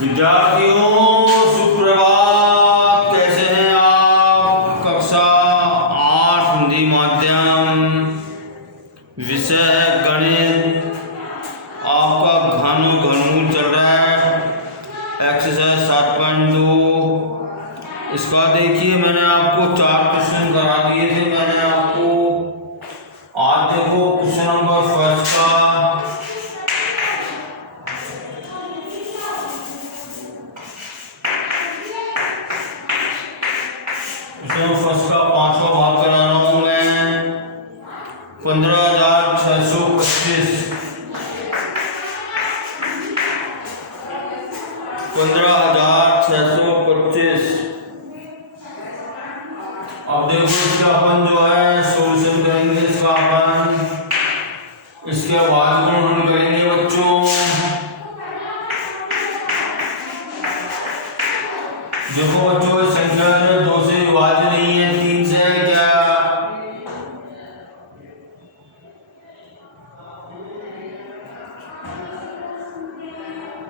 विद्यार्थियों सुप्रभात। कैसे हैं आप? कक्षा 8 हिंदी माध्यम, विषय है गणित। आपका घनमूल चल रहा है, एक्सरसाइज 7.2। इसका देखिए मैंने आपको 4 क्वेश्चन करा दिए थे। मैंने आपको आज देखो क्वेश्चन नंबर फर्स्ट का पांचवा भाग करा रहा हूं मैं। 15,625 15,625। अब देखो इसका अपन जो है सॉल्यूशन करेंगे। इसका अपन इसके बाद गुणन करेंगे बच्चों। देखो बच्चों संख्या जो 2 से विभाज्य नहीं है, 3 से है क्या?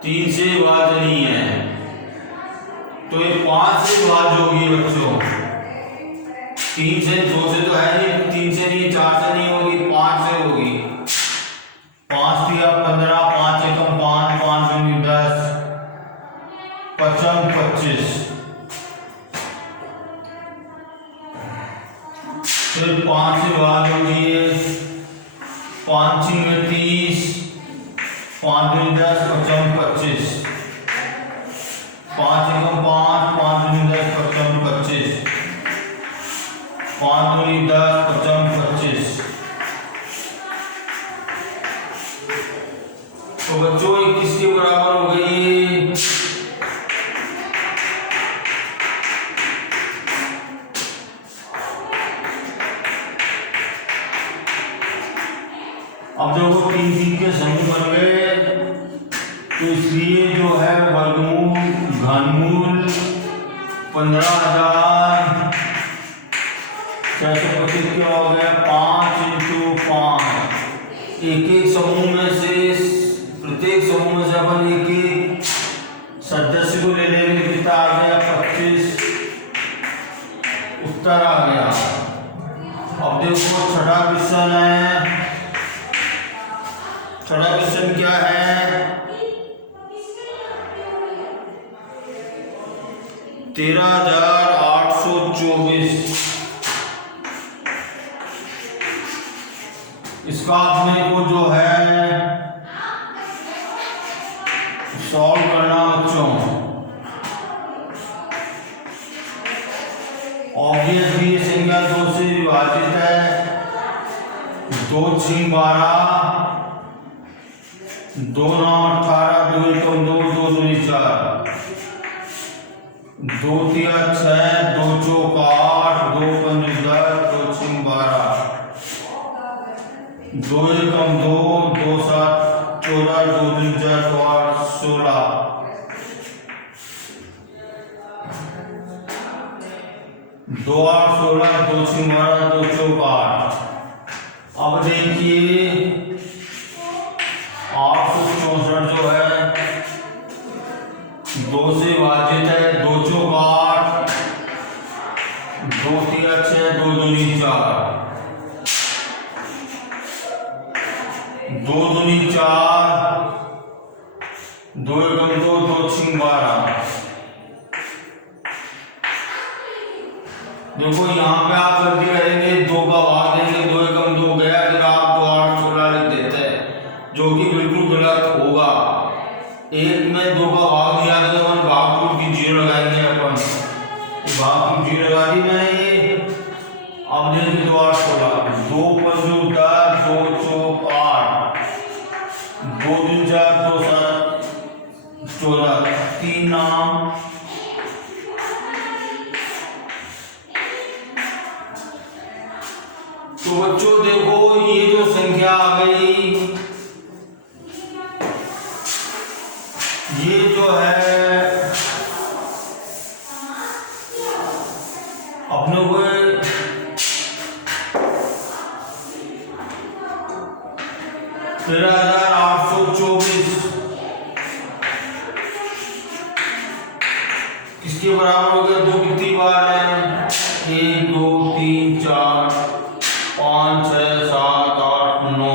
तीन से विभाज्य नहीं है तो ये 5 से विभाज्य होगी बच्चों। 3 से 2 से तो है नहीं, 3 से नहीं, 4 से नहीं होगी, 5 से होगी। 5 दिया 15, 5 एकम 5, 5 दूनी 10, 55 25। फिर 5 से भाग होगी, 5 में 30, 5 दूनी 10, 55 25। 5 एकम 5, 5 दूनी 10, 55 25। 5 दूनी 10, 55 25। तो बच्चों ये किसके बराबर हो गई? अब देखो 3 के समूह बन गए, तो इसलिए जो है वर्गमूल घनमूल 15,625 क्या हो गया? 5 × 5। एक समूह में से, प्रत्येक समूह में से अपन एक सदस्य को ले लेंगे। कितना आ गया? 25। उत्तर आ गया। अब देखो छठा क्वेश्चन है। छठा क्वेश्चन क्या है? 13,824। इसका अपने को जो है सॉल्व करना बच्चों। ऑब्वियसली संख्या 2 से विभाजित है। 2 6 12, 2 9 18, 2 एकम 2, 2 दूनी 4, 2 3 6, 2 चौक 8, 2 पंच 10, 2 6 12, 2 एकम 2, 2 7 14, 2 3 4 8 16, 2 8 16, 2 6 12, 2 चौक 8। अब देखिए 864 जो है 2 से विभाजित है। 2 चौक 8, 2 3 6, 2 दूनी 4, 2 दूनी 4, 2 एकम 2, 2 6 12। देखो यहाँ पे आप गलती करेंगे, 2 का भाग देंगे, 2 एकम 2 गया, फिर आप 2 8 16 लिख देते हैं, जो कि बिल्कुल गलत होगा। एक में 2 का भाग दिया तो अपन भाग टूट की 0 लगाएंगे। अपन भाग टूट 0 लगा दी मैंने ये। अब देखिए 2 8 16, 2 5 10, 2 चौक 8, 2 3 4, 2 7 14, 3 नाम। तो बच्चों देखो ये जो संख्या आ गई, ये जो है अपने को 13,824 इसके बराबर हो गया 2 कितनी बार है 1 2 3 4 5 6 7 8 9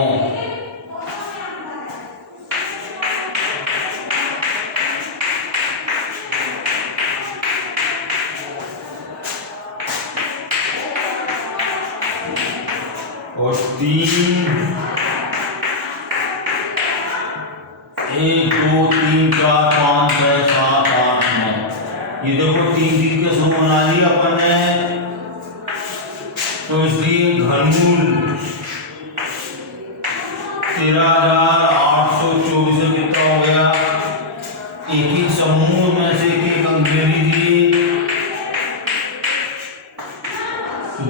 और 3 1 2 3 4 5 6 7 8 9 ये देखो 3 के समूह बना लिया अपन ने। तो इसलिए घनमूल 13,824 से कितना हो गया। एक ही समूह में से एक अंक ले लीजिए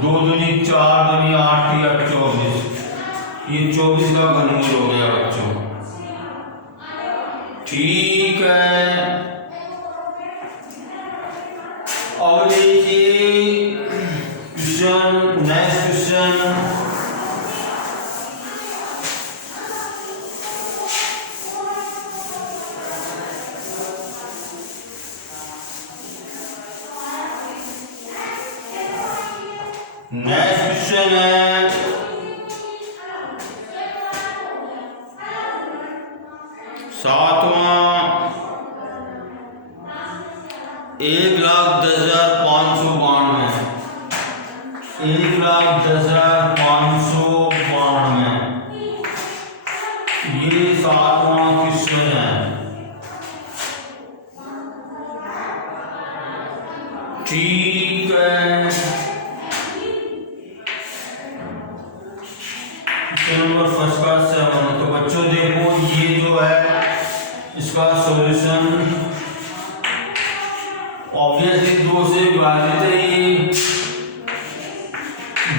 2 दूनी 4 दूनी 8 या 24। ये 24 का घनमूल हो गया बच्चों। ठीक है, अब देखिए question, next question. Next question है 7वां 1,10,592 1,10,592 ये 7वां क्वेश्चन है। ठीक है, नंबर फर्स्ट का 7। तो बच्चों देखो ये जो है इसका सॉल्यूशन ऑब्वियसली 2 से विभाजित है। ये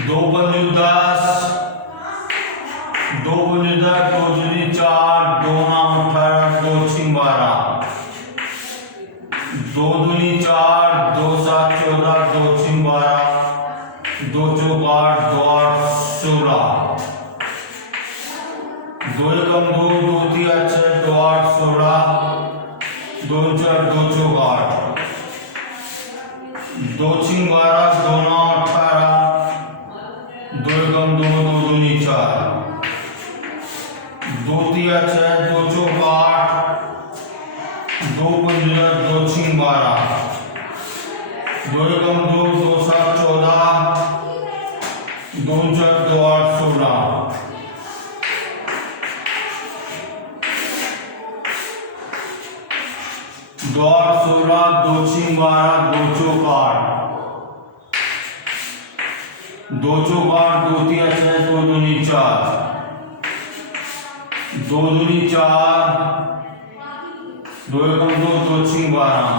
2 पंजे 10 2 पंजे 10 2 दूनी 4 2 नाम 18 2 छिंग 12 2 दूनी 4 2 7 14 2 छिंग 12 2 चौक 8 2 8 16 2 एकम 2 2 3 6 2 8 16 2 4 2 चौक 8 2 छिंग 12 2 9 18 2 एकम 2 2 दूनी 4 2 3 6 2 चौक 8 2 पंजे 2 छिंग 12 2 एकम 2 2 7 14 2 4 2 8 16 2 8 16 2 छिंग 12 2 चौक 8 2 चौक 8 2 3 6 2 दूनी 4 2 दूनी 4 2 एकम 2 2 छिंग 12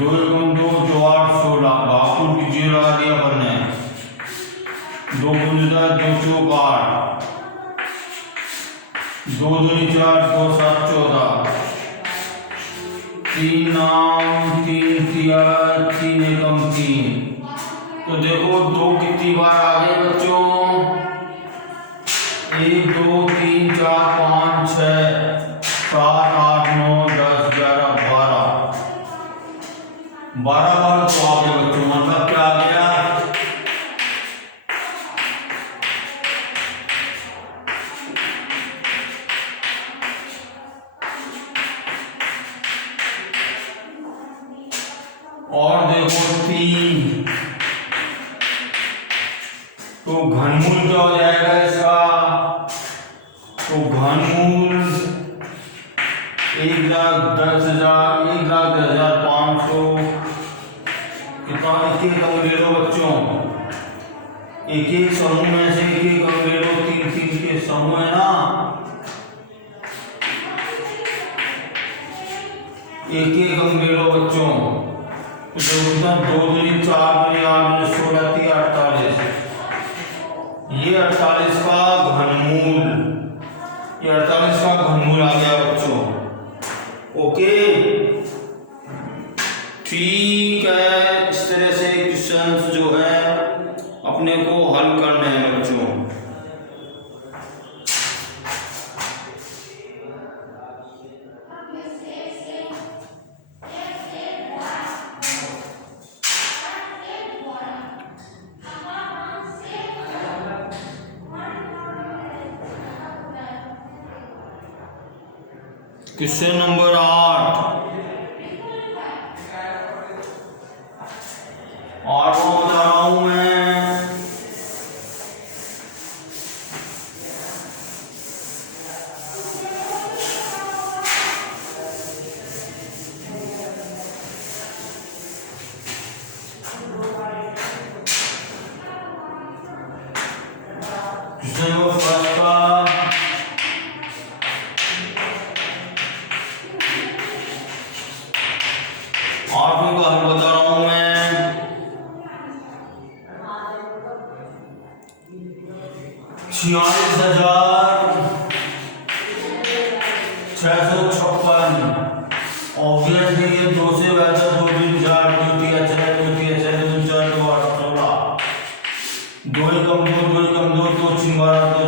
2 एकम 2 2 8 16 भागफल कीजिए, लगा दिया अपन ने 2 पंजे 2 चौक 8 2 दूनी 4 2 7 14 3 नाम 3 तिया 3 एकम 3। तो देखो 2 कितनी बार आ गए बच्चों 1 2 3 4 5 6 7 8 9 10 11 12 बार तो आ गए बच्चों। मतलब क्या आ गया और देखो 3। तो घनमूल क्या हो जाएगा इसका। तो घनमूल 1,10,500 कितना। एक अंक ले लो बच्चों, एक समूह में से एक अंक ले लो। 3 के समूह है ना, एक अंक ले लो बच्चों। तो 2 दूनी 4 दूनी 8 दूनी 16 3 48 ये 48 का घनमूल, ये 48 का घनमूल आ गया बच्चों। ओके, ठीक है। इस तरह से क्वेश्चंस जो है अपने को हल करने हैं बच्चों। क्वेश्चन नंबर 8 आठवां बता रहा हूं मैं। क्वेश्चन नंबर फर्स्ट का आठवीं का हल बता रहा हूं मैं। 46,656। ऑब्वियसली ये दो से बेहतर दो तीन चार द्वितीय अचर द्वितीय अचर दो चार दो आठ 16। दो एकम दो दो छिंग बारह दो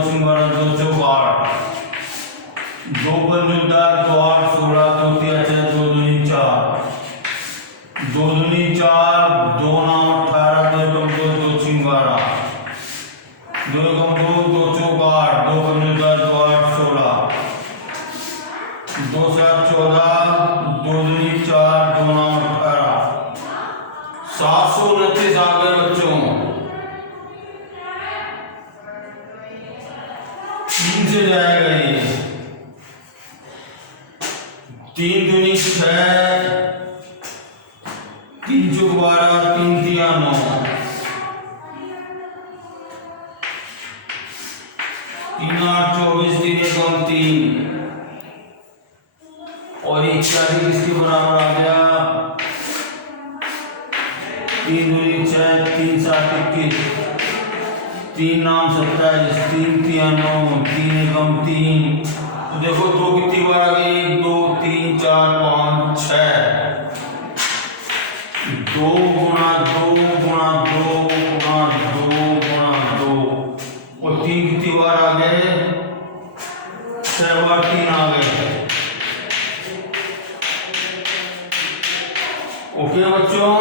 चौक 8। दो पंजुदार दो 8 16 द्वितीय अचर दो दूनी 4 दो दूनी 4 दो 9 18 दो एकम दो छिंग 12 दो एकम दो चौक 8 दो पंजुदार दो 8 16 दो 7 14 दो दूनी 4 दो 9 18 729 आ गए बच्चों। 3 से जाएगा ये। 3 दूनी 6 3 चौक 12 3 तिया 9 3 8 24 3 एकम 3 और इत्यादि किसके बराबर आ गया। 3 दूनी 6 3 7 21 3 9 27 3 तिया 9 3 एकम 3। तो देखो दो कितनी बार आ गई 1 2 3 4 5 6 2 गुणा 2 गुणा 2 गुणा 2 गुणा 2 और 3 कितनी बार आ गए 6 बार 3 आ गए। ओके बच्चों,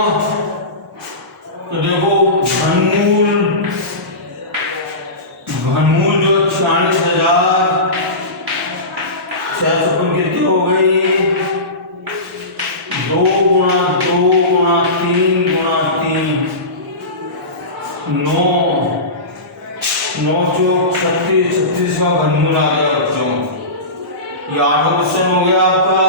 तो देखो घनमूल जो 46,656 कितनी हो गई 2 गुणा 2 गुणा 3 गुणा 3 9 9 चौक 36 का घनमूल आ गया बच्चों। ये 8वां क्वेश्चन हो गया आपका।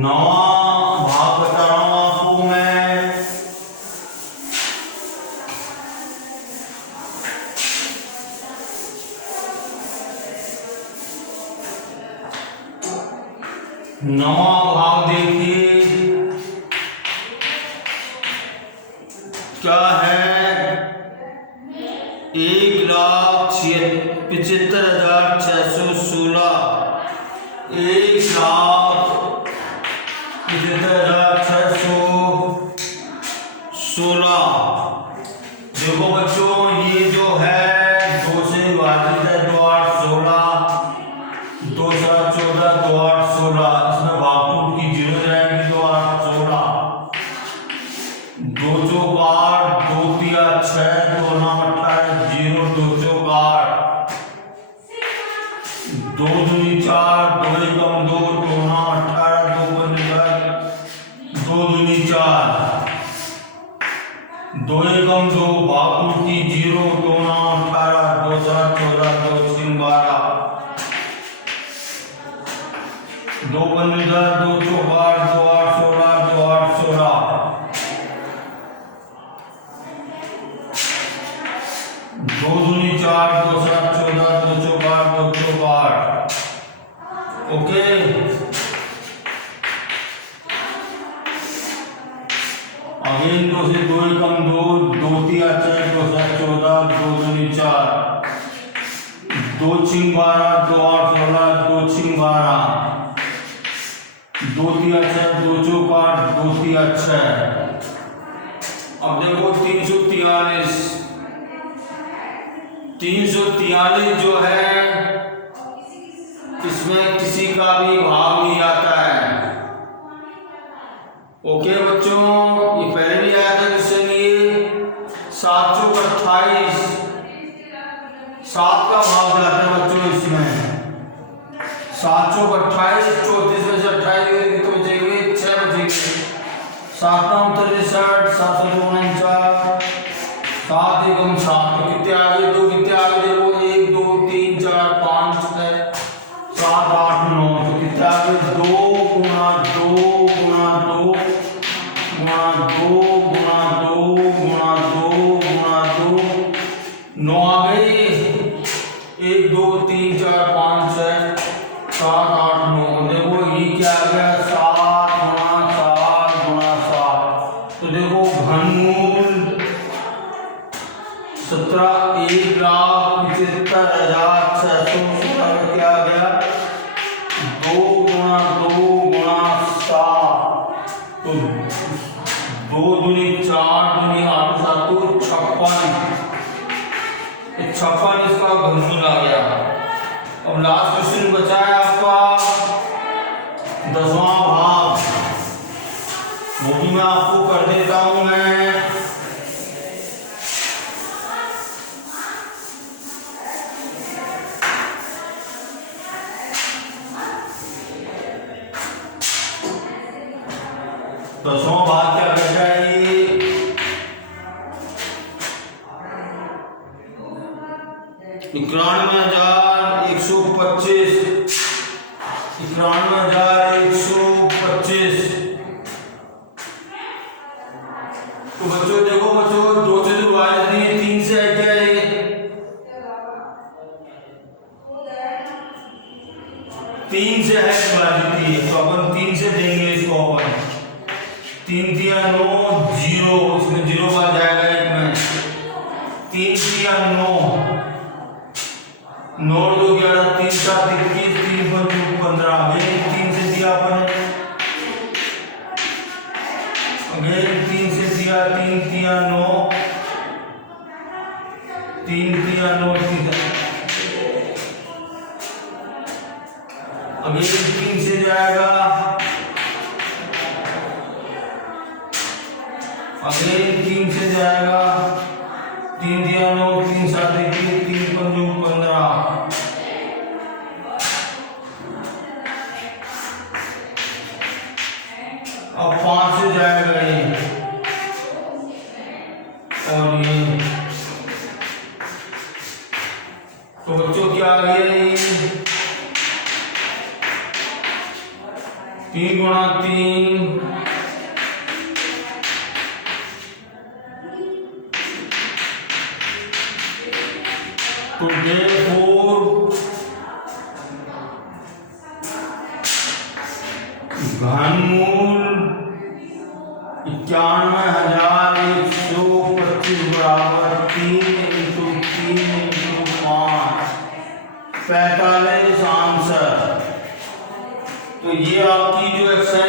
9वां भाग बता रहा हूं आपको मैं। नौवां भाग देखिए क्या है। 1,75,616 1,75,616। देखो बच्चों ये जो है 2 से विभाजित है 2 8 16 2 7 14 2 8 16। इसमें भागफल की 0 जाएगी 2 8 16 2 चौक 8 2 तिया 6 2 9 18 0 2 चौक 8 2 दूनी 4 2 एकम 2 2 9 18 2 पंजुदार 2 दूनी 4 2 एकम 2 भागफल की 0 2 9 18 2 7 14 2 छिंग 12 2 पंजुदार 2 चौक 8 2 8 16 2 8 16 2 दूनी 4 2 7 14 2 चौक 8 2 चौक 8। ओके, अगेन 2 से 2 एकम 2 2 तिया 4 2 7 14 2 दूनी 4 2 छिंग 12 2 8 16 2 छिंग 12 2 तिया 6 2 चौक 8 2 तिया 6। अब देखो 343 जो है इसमें किसी का भी भाग नहीं आता है। ओके बच्चों, ये पहले भी आया था क्वेश्चन ये 7 चौक 28 7 का भाग जाता है बच्चों इसमें 7 चौक 28, 34 में से 28 गए तो बचेंगे 6 बचेंगे। 7 9 63, 7 7 49, 7 एकम 7। तो कितने आगे? 2 कितने आगे देखो, 1 2 3 4 5 6 7 8 9। तो कितने आगे? 2 गुना 2 गुना 2 गुना 2 गुना 2 गुना 2 गुना 2, 9 आ गई। 1 2 3 4 5 6 7 8 9। देखो ये क्या आ गया? 7 गुना 7 गुना 7। तो देखो घनमूल 1,75,616 में क्या आ गया? 2 गुना 2 गुना 7। तो 2 दूनी 4 दूनी 8 7 56। 56 इसका घनमूल आ गया। अब लास्ट क्वेश्चन बचा है आपका 10वां भाग, वो भी मैं आपको कर देता हूं। मैं दसवां भाग क्या कहता है? 91,125 91,125। तो बच्चों देखो, बच्चों 2 से तो विभाजित नहीं है, 3 से है क्या? ये 3 से है विभाजित है, तो अपन 3 से देंगे इसको। अपन 3 3 9 0, इसमें 0 बार जाएगा एक में। 3 3 9 9 2 11 3 7 21 3 5 15। अगेन 3 से दिया अपन, अगेन 3 से दिया। 3 3 9 3 3 9 3। अगेन 3 से जाएगा, अगेन 3 से जाएगा। 3 3 9 3 7 21 3 5 15। अब 5 से जाएगा ये, और ये। तो बच्चों क्या आ गया? ये 3 गुणा 3 तो therefore घनमूल 91,125 बराबर 3 × 3 × 5 45 आंसर। तो ये आपकी जो एक्सरसाइज